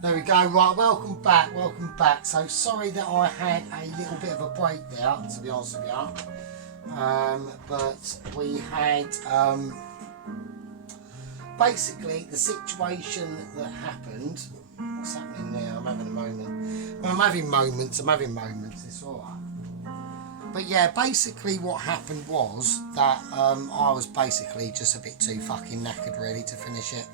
There we go. Right, welcome back. Welcome back. So sorry that I had a little bit of a break there, to be honest with you. But we had basically the situation that happened. What's happening now? I'm having a moment. Well, I'm having moments. It's all right. But yeah, basically what happened was that I was basically just a bit too fucking knackered really to finish it.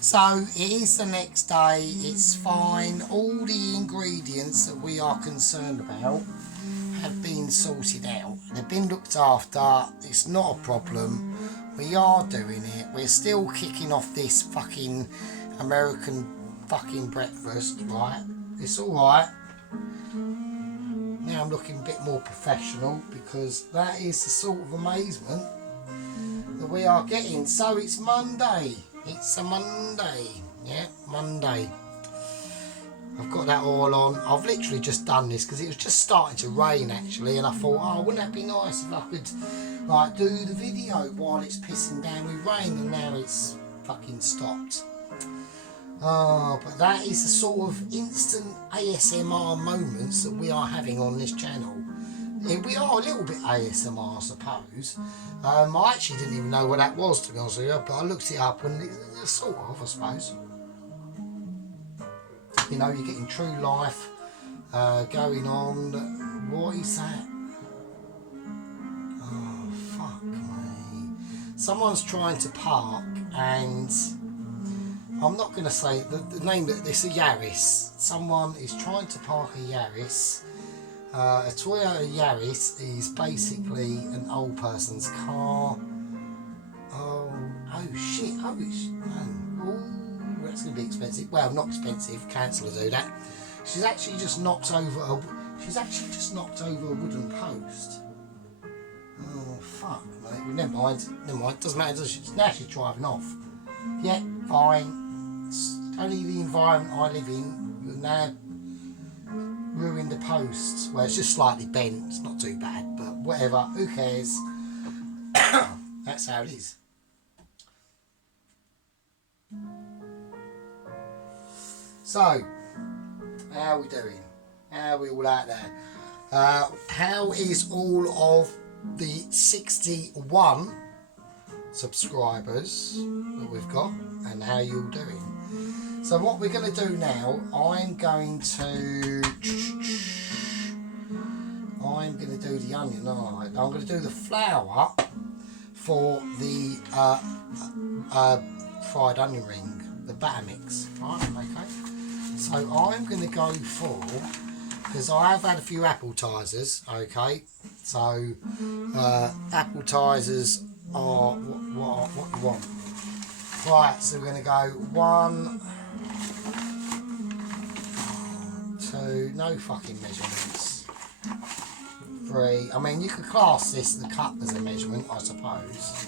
So it is the next day, it's fine, all the ingredients that we are concerned about have been sorted out. They've been looked after, it's not a problem, we are doing it, we're still kicking off this fucking American fucking breakfast, right? It's alright. Now I'm looking a bit more professional because that is the sort of amazement that we are getting. So it's Monday. It's a Monday. Yeah, Monday. I've got that all on. I've literally just done this because it was just starting to rain actually, and I thought, oh, wouldn't that be nice if I could like do the video while it's pissing down with rain, and now it's fucking stopped. Oh, but that is the sort of instant ASMR moments that we are having on this channel. We are a little bit ASMR, I suppose. I actually didn't even know what that was, to be honest with you, but I looked it up and it's sort of, I suppose. You know, you're getting true life going on. What is that? Oh, fuck me. Someone's trying to park and I'm not going to say the name, but it's a Yaris. Someone is trying to park a Yaris. A Toyota Yaris is basically an old person's car. Oh shit! Oh, that's going to be expensive. Well, not expensive. Cancel to do that. She's actually just knocked over a wooden post. Oh fuck, mate. Well, never mind. Doesn't matter. Now she's driving off. Yeah, fine. It's only the environment I live in. You've now ruined the post. Well, it's just slightly bent. It's not too bad, but whatever. Who cares? That's how it is. So, how are we doing? How are we all out there? How is all of the 61 subscribers that we've got, and how you all doing? So what we're going to do now, I'm going to do the onion, aren't I? I'm going to do the flour for the fried onion ring, the batter mix, right? Okay. So I'm going to go for, because I have had a few appetizers, okay? So appetizers are what you want. Right, so we're going to go 1, 2, no fucking measurements. 3, I mean, you could class the cup as a measurement, I suppose.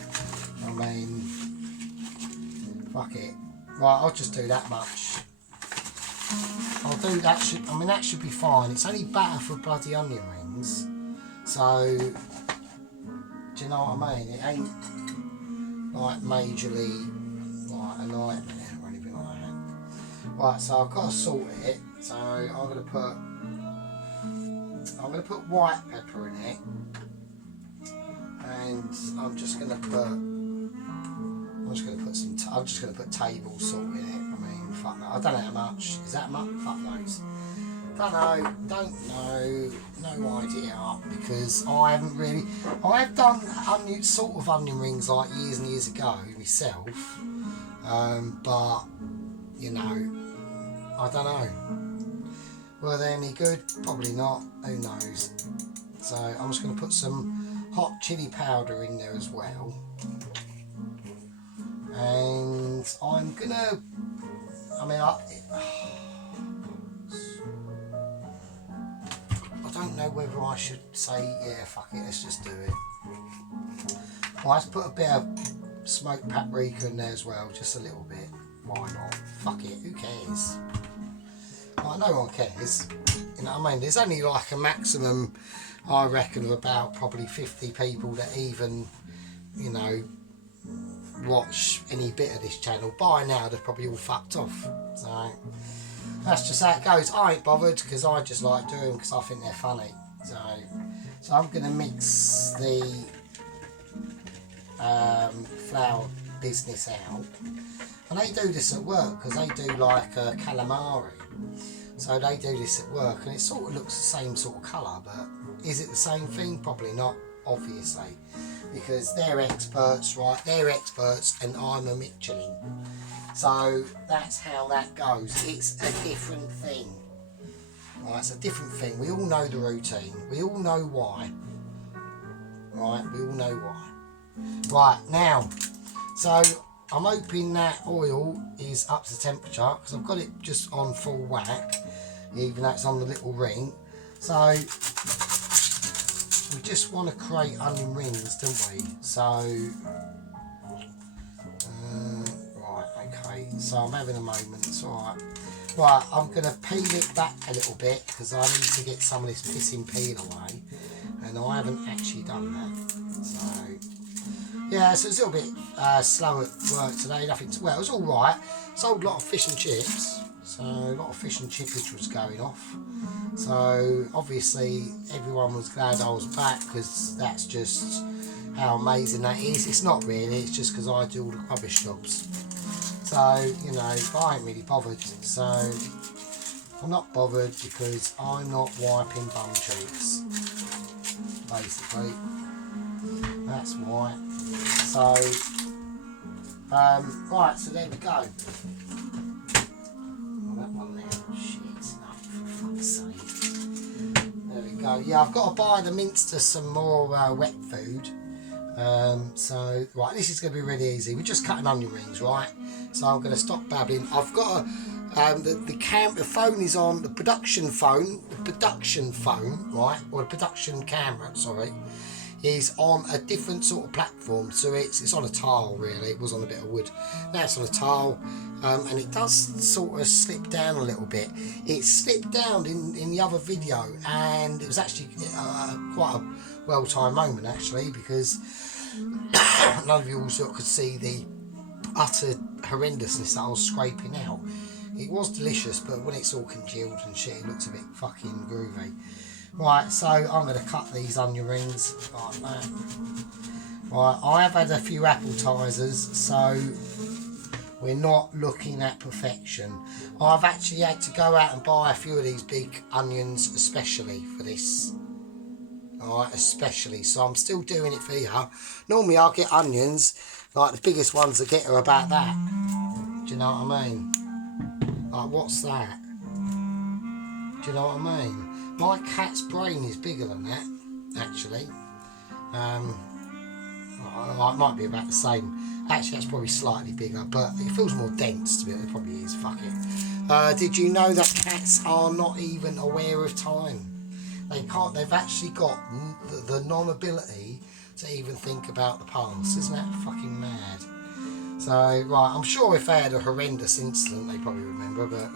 I mean, fuck it. Right, I'll just do that much. I'll do that, that should be fine. It's only batter for bloody onion rings. So, do you know what I mean? It ain't like majorly like a nightmare or anything like that. Right, so I've got to salt it. So I'm gonna put white pepper in it, and I'm just gonna put table salt in it. I mean, fuck no, I don't know how much. Is that much? Fuck knows. Don't know, no idea, because I haven't really. I have done sort of onion rings like years and years ago myself, but you know, I don't know. Were they any good? Probably not. Who knows? So I'm just going to put some hot chili powder in there as well, and I'm gonna. I mean, I don't know whether I should say, yeah, fuck it, let's just do it. Well, let's put a bit of smoked paprika in there as well, just a little bit. Why not? Fuck it, who cares? Well, no one cares. You know what I mean? There's only like a maximum, I reckon, of about probably 50 people that even, you know, watch any bit of this channel. By now, they're probably all fucked off. So, that's just how it goes. I ain't bothered because I just like doing them because I think they're funny. So I'm going to mix the flour business out. And they do this at work because they do like calamari. So they do this at work and it sort of looks the same sort of colour, but is it the same thing? Probably not, obviously. Because they're experts, right? They're experts and I'm a Michelin. So that's how that goes. It's a different thing. Right, it's a different thing. We all know the routine. We all know why. Right, we all know why. Right, now, so I'm hoping that oil is up to temperature because I've got it just on full whack, even though it's on the little ring. So we just want to create onion rings, don't we? So, right, okay, so I'm having a moment, it's alright. Right, I'm going to peel it back a little bit because I need to get some of this pissing peel away, and I haven't actually done that. So, yeah, so it's a little bit slow at work today. Nothing. Well, it was all right. Sold a lot of fish and chips, so a lot of fish and chippage was going off. So obviously everyone was glad I was back because that's just how amazing that is. It's not really. It's just because I do all the rubbish jobs. So, you know, I ain't really bothered. So, I'm not bothered because I'm not wiping bum cheeks. Basically. That's why. So, right, so there we go. Oh, that one there. Shit, no, for fuck's sake. There we go. Yeah, I've got to buy the Minster some more wet food. So, right, this is going to be really easy. We're just cutting onion rings, right? So I'm going to stop babbling. I've got the phone is on the production phone, right, or the production camera, sorry, is on a different sort of platform. So it's on a tile really. It was on a bit of wood. Now it's on a tile, and it does sort of slip down a little bit. It slipped down in the other video, and it was actually quite a well-timed moment actually because none of you all sort of could see the utter horrendousness that I was scraping out. It was delicious, but when it's all congealed and shit, it looks a bit fucking groovy. Right, so I'm going to cut these onion rings like that. Right, I have had a few appetizers, so we're not looking at perfection. I've actually had to go out and buy a few of these big onions especially for this. Alright, especially, so I'm still doing it for you. Normally I'll get onions, like the biggest ones I get are about that. Do you know what I mean? Like, what's that? Do you know what I mean? My cat's brain is bigger than that, actually. It might be about the same. Actually, that's probably slightly bigger, but it feels more dense to be honest. It probably is, fuck it. Did you know that cats are not even aware of time? They can't, they've actually got the non-ability to even think about the past. Isn't that fucking mad? So, right, I'm sure if they had a horrendous incident, they probably remember, but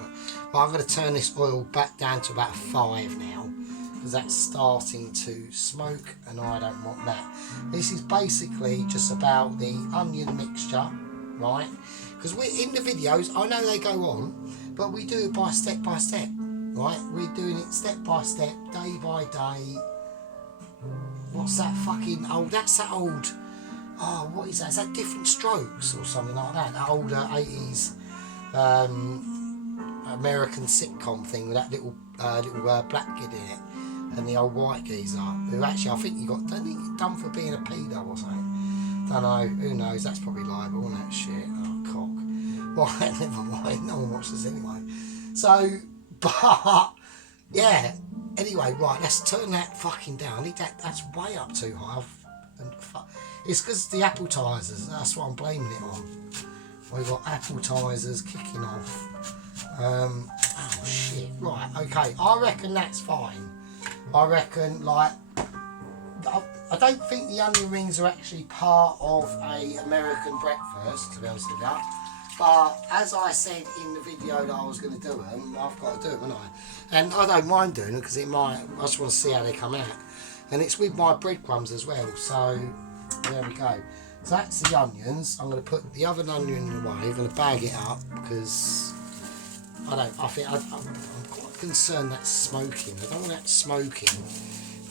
I'm going to turn this oil back down to about 5 now, because that's starting to smoke, and I don't want that. This is basically just about the onion mixture, right? Because we're in the videos, I know they go on, but we do it by step, right? We're doing it step by step, day by day. What's that fucking old, that's that old, oh, what is that? Is that Different Strokes or something like that? That older 80s American sitcom thing with that little black kid in it and the old white geezer who actually I think don't think he's done for being a pedo or something. Don't know, who knows, that's probably liable, isn't that shit? Oh, cock. Right, never mind, no one watches anyway. So, but, yeah, anyway, right, let's turn that fucking down. I think that's way up too high. It's because the appetizers, that's what I'm blaming it on. We've got appetizers kicking off. Oh shit, right, okay, I reckon that's fine. I reckon, like, I don't think the onion rings are actually part of a American breakfast, to be honest with you. But as I said in the video that I was going to do them, I've got to do them, haven't I? And I don't mind doing them because I just want to see how they come out. And it's with my breadcrumbs as well, so there we go. So that's the onions. I'm going to put the other onion away. I'm going to bag it up because I I'm quite concerned that's smoking. I don't want that smoking.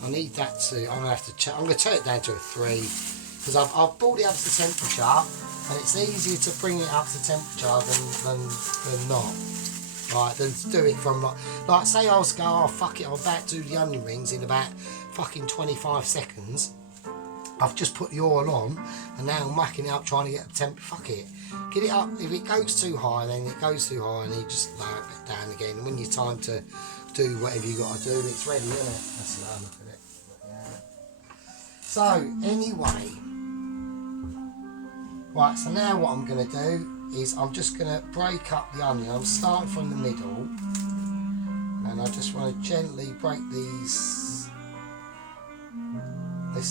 I need that to. I'm gonna have to check. I'm gonna turn it down to a 3 because I've brought it up to temperature, and it's easier to bring it up to temperature than not. Right, than to do it from like say I was going, oh fuck it, I'm about to do the onion rings in about fucking 25 seconds. I've just put the oil on and now I'm whacking it up trying to get the temp. Fuck it, get it up. If it goes too high, then it goes too high, and you just lower it back down again. And when you're time to do whatever you got to do, it's ready, isn't it? That's the way I look at it. Yeah. So anyway, right. So now what I'm going to do is I'm just going to break up the onion. I'm starting from the middle, and I just want to gently break this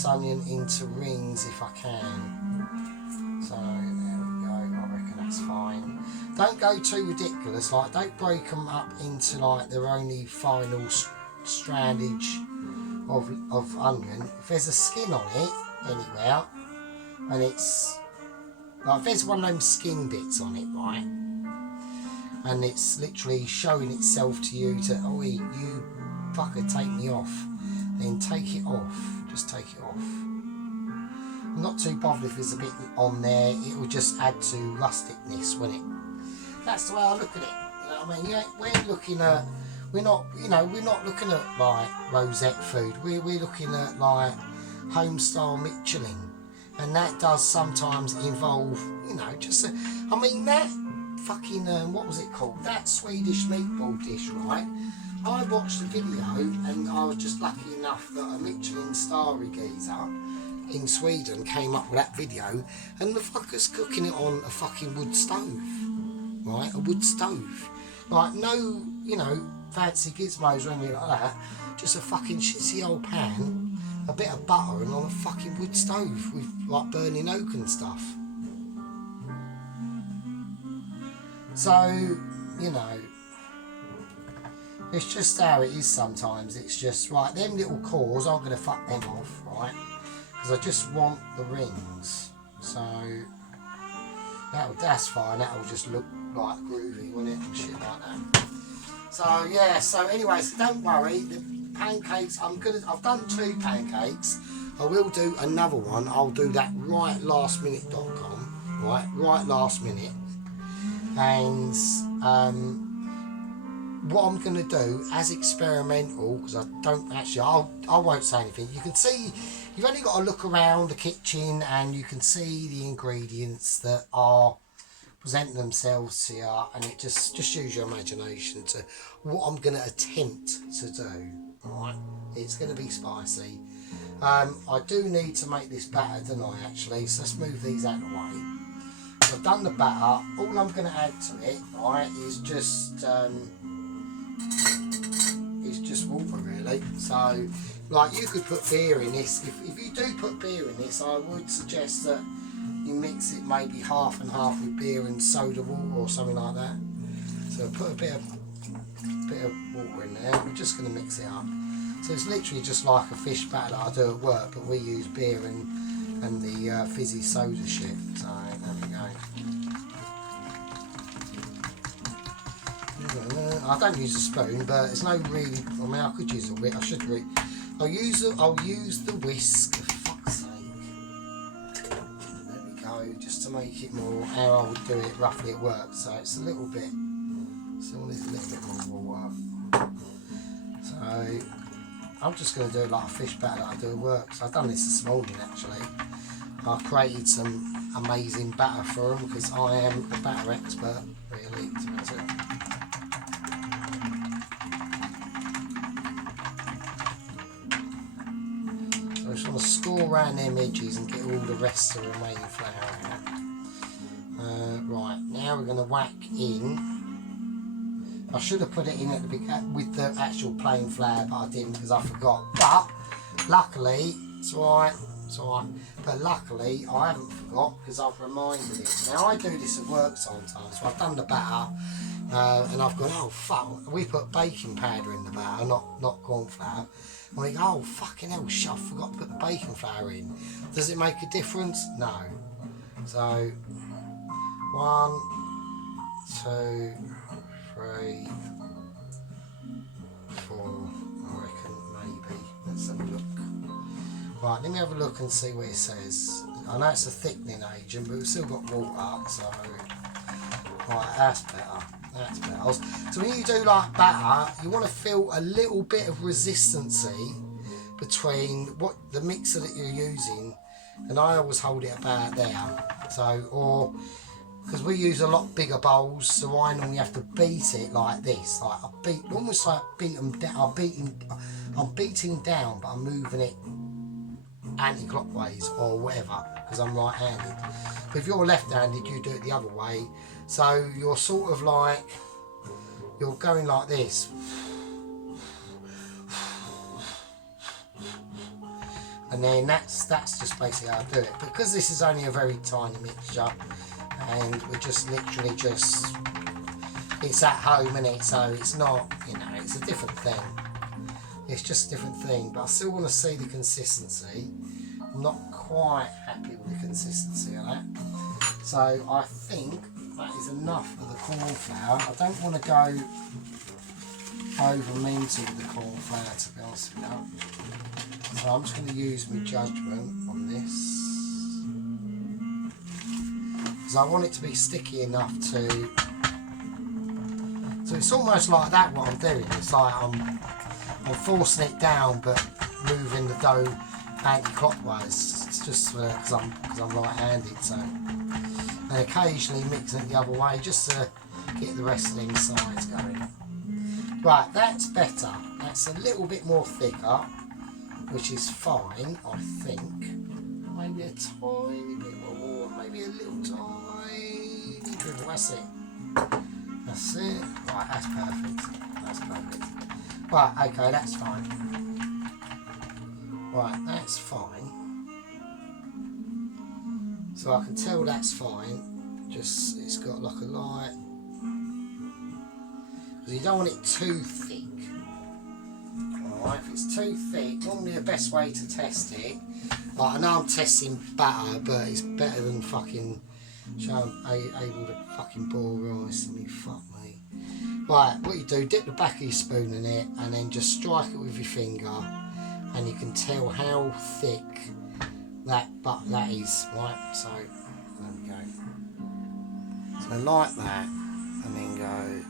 onion into rings if I can. So there we go. I reckon that's fine. Don't go too ridiculous. Like, don't break them up into like their only final strandage of onion. If there's a skin on it anywhere, and it's like if there's one of them skin bits on it, right, and it's literally showing itself to you to, oh, you fucker, take me off, then take it off. Just take it off. I'm not too bothered if there's a bit on there. It will just add to rusticness, won't it? That's the way I look at it. You know what I mean? We're looking at. We're not looking at like Rosette food. We're looking at like home-style Michelin. And that does sometimes involve, just I mean that fucking what was it called? That Swedish meatball dish, right? I watched the video and I was just lucky enough that a Michelin starry geezer in Sweden came up with that video, and the fucker's cooking it on a fucking wood stove, right? A wood stove, like no, fancy gizmos or anything like that. Just a fucking shitty old pan, a bit of butter, and on a fucking wood stove with like burning oak and stuff. So, it's just how it is sometimes. It's just, right, them little cores, I'm going to fuck them off, right? Because I just want the rings. So, that's fine. That'll just look like groovy, won't it? And shit like that. So, yeah, so anyway, so don't worry. The pancakes, I've done 2 pancakes. I will do another one. I'll do that rightlastminute.com, right? Right last minute. And, what I'm going to do as experimental, because I don't actually, I won't say anything. You can see, you've only got to look around the kitchen and you can see the ingredients that are presenting themselves here, and it just use your imagination to what I'm going to attempt to do. Alright, it's going to be spicy. I do need to make this batter, don't I, actually? So let's move these out of the way. So I've done the batter. All I'm going to add to it, right, is just water, really. So, like, you could put beer in this. If you do put beer in this, I would suggest that you mix it maybe half and half with beer and soda water or something like that. So put a bit of water in there. We're just going to mix it up. So it's literally just like a fish batter that I do at work, but we use beer and the fizzy soda shit. So there we go. I don't use a spoon, but it's no really. I mean, I could use a whisk. I should. I'll use the whisk. For fuck's sake. There we go. Just to make it more how I would do it roughly at work. So it's a little bit. Still needs a little bit more water. So I'm just going to do like a fish batter that I do at work. So I've done this morning actually. I created some amazing batter for them because I am a batter expert, really. I just want to score around them edges and get all the rest of the remaining flour out. Right, now we're going to whack in. I should have put it in at the beginning with the actual plain flour, but I didn't because I forgot. But luckily, it's alright. But luckily, I haven't forgot because I've reminded it. Now I do this at work sometimes. So I've done the batter, and I've gone, oh fuck, we put baking powder in the batter, not corn flour. And we go, oh fucking hell, shit, I forgot to put the baking flour in. Does it make a difference? No. So 1, 2, 3, Right, let me have a look and see what it says. I know it's a thickening agent, but we've still got water, so... Right, that's better. That's better. So when you do like batter, you want to feel a little bit of resistancy between what the mixer that you're using, and I always hold it about there. So, or because we use a lot bigger bowls, so I normally have to beat it like this. Like I beat, almost like beat them down. I'm beating down, but I'm moving it anti-clockwise or whatever, because I'm right-handed. But if you're left-handed, you do it the other way. So you're sort of like, you're going like this. And then that's just basically how I do it. Because this is only a very tiny mixture, and we're just literally just, it's at home, innit? So it's not, you know, it's a different thing. It's just a different thing, but I still want to see the consistency. I'm not quite happy with the consistency of that. So I think that is enough of the corn flour. I don't want to go over mental with the corn flour, to be honest with you. So I'm just going to use my judgment on this. Because I want it to be sticky enough to... So it's almost like that what I'm doing. It's like I'm forcing it down but moving the dough anti-clockwise. It's just because I'm right-handed, so... And occasionally mixing it the other way just to get the rest of them sides going. Right, that's better. That's a little bit more thicker, which is fine, I think. Maybe a tiny bit more, maybe a little tiny bit more. That's it. That's it. Right, that's perfect. That's perfect. Right, okay, that's fine. Right, that's fine. So I can tell that's fine. Just, it's got like a light. Because you don't want it too thick. Alright, if it's too thick, normally the best way to test it, like I know I'm testing batter, but it's better than fucking able to fucking boil rice. I mean, fuck me. Right, what you do, dip the back of your spoon in it, and then just strike it with your finger, and you can tell how thick that is, right? So, there we go. So like that, and then go.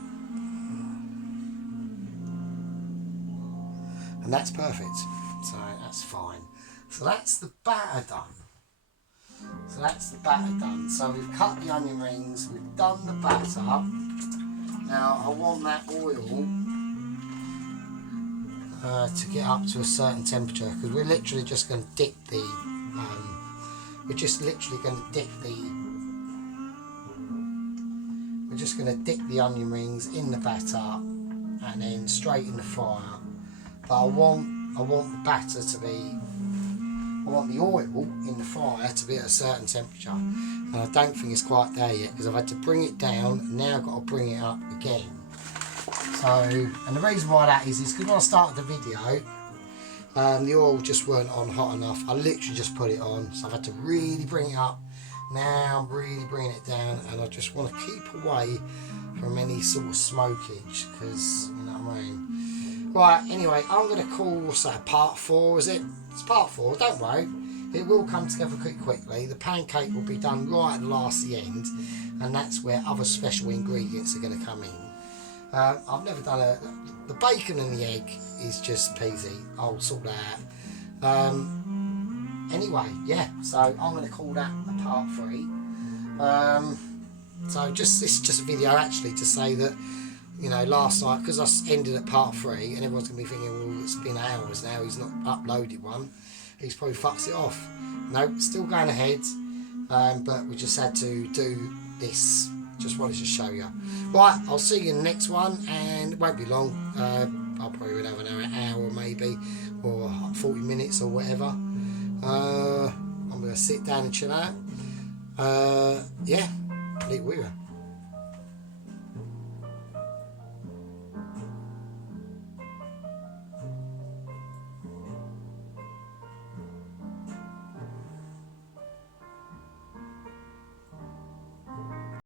And that's perfect, so that's fine. So that's the batter done. So we've cut the onion rings, we've done the batter. Now I want that oil to get up to a certain temperature, because we're literally just going to dip the, we're just going to dip the onion rings in the batter and then straight in the fire. But I want the batter to be, I want the oil in the fryer to be at a certain temperature. And I don't think it's quite there yet, because I've had to bring it down, and now I've got to bring it up again. So, and the reason why that is because when I started the video, the oil just weren't on hot enough. I literally just put it on, so I've had to really bring it up. Now I'm really bringing it down, and I just want to keep away from any sort of smokage, because, you know what I mean. Right, anyway, I'm going to call, what's that, part 4, is it? It's part 4, don't worry. It will come together quickly. The pancake will be done right at the last, the end, and that's where other special ingredients are going to come in. I've never done the bacon and the egg is just peasy. I'll sort that out. Anyway, yeah, so I'm going to call that a part 3. So this is just a video actually to say that, you know, last night, because I ended at part 3, and everyone's going to be thinking, well, it's been hours now, he's not uploaded one. He's probably fucks it off. No, still going ahead, but we just had to do this. Just wanted to show you. Right, I'll see you in the next one, and it won't be long. I'll probably would have an hour maybe, or 40 minutes or whatever. I'm going to sit down and chill out. Yeah, leave it with you.